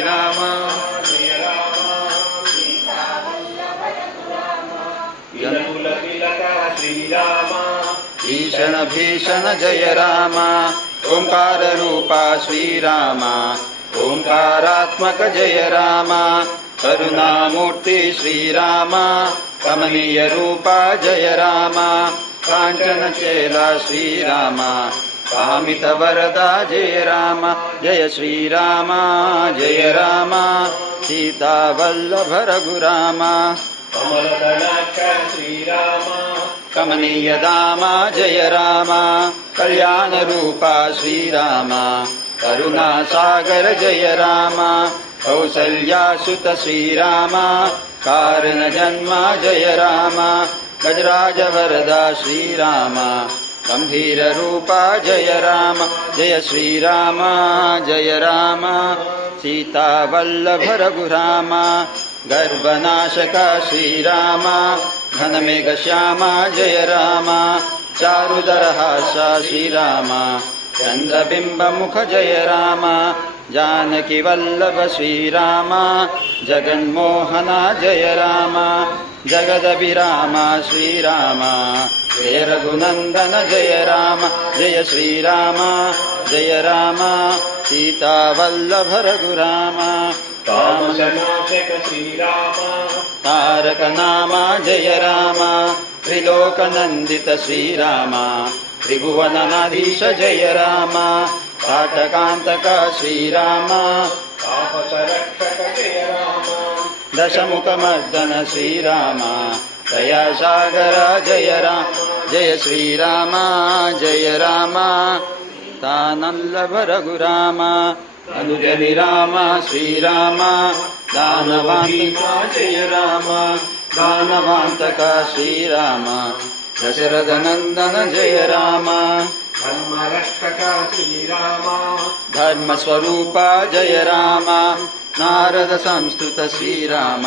श्रीराम श्रीराम भीषण भीषण जय राम ओंकार रूपा श्रीराम ओंकारात्मक जय राम करुणामूर्ति श्रीराम कमनीय रूपा जय राम कांचन चेला श्रीराम कामित वरदा जय राम जय श्रीराम जय राम सीता वल्लभ रघुराम कमलदलाक्ष श्रीराम कमनीय दाम जय राम कल्याण रूपा श्रीराम करुणा सागर जय राम कौसल्यासुत श्रीराम कारण जन्म जय राम गजराज वरदा श्रीराम गंभीर रूपा जय राम जय श्रीराम जय राम सीता वल्लभ रघुराम गर्भनाशक श्रीराम घनमेघ श्याम जय राम चारुदरहास श्रीराम चंद्रबिंब मुख जय राम जानकी वल्लभ श्रीराम जगन्मोहन जय राम जगदभिराम श्रीराम जय रघुनंदन जय राम जय श्रीराम जय राम सीता वल्लभ रघुराम कामनाशक श्रीराम तारक नाम जय राम त्रिलोकनंदित श्रीराम त्रिभुवननाधीश जय राम काटकांतक श्रीराम तापसरक्षक जय राम दशमुखमर्दन श्रीराम दयासागर जय राम जय श्रीराम जय राम तानल्लभ रघुराम अनुजनि राम श्रीराम दानवांतिक जय राम दानवांतक श्रीराम दशरथ नंदन जय राम धर्मरक्षक श्रीराम धर्मस्वरूप जय राम नारद संस्तुत श्रीराम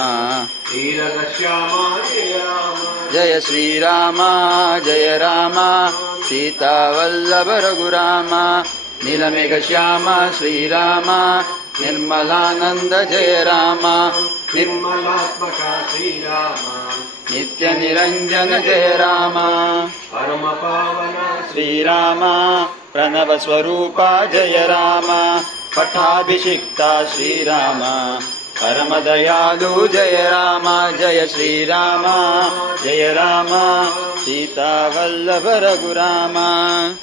श्रीरघश्याम जय राम जय श्रीराम जय राम सीता वल्लभ रघुराम नीलमेघ श्याम श्रीराम निर्मलानंद जय राम निर्मलात्मक श्रीराम नित्य निरंजन जय राम परम पावन श्रीराम प्रणव स्वरूपा जय राम पट्टाभिषिक्ता श्रीराम परम दयालु जय राम जय श्रीराम जय राम सीता वल्लभ रघुराम।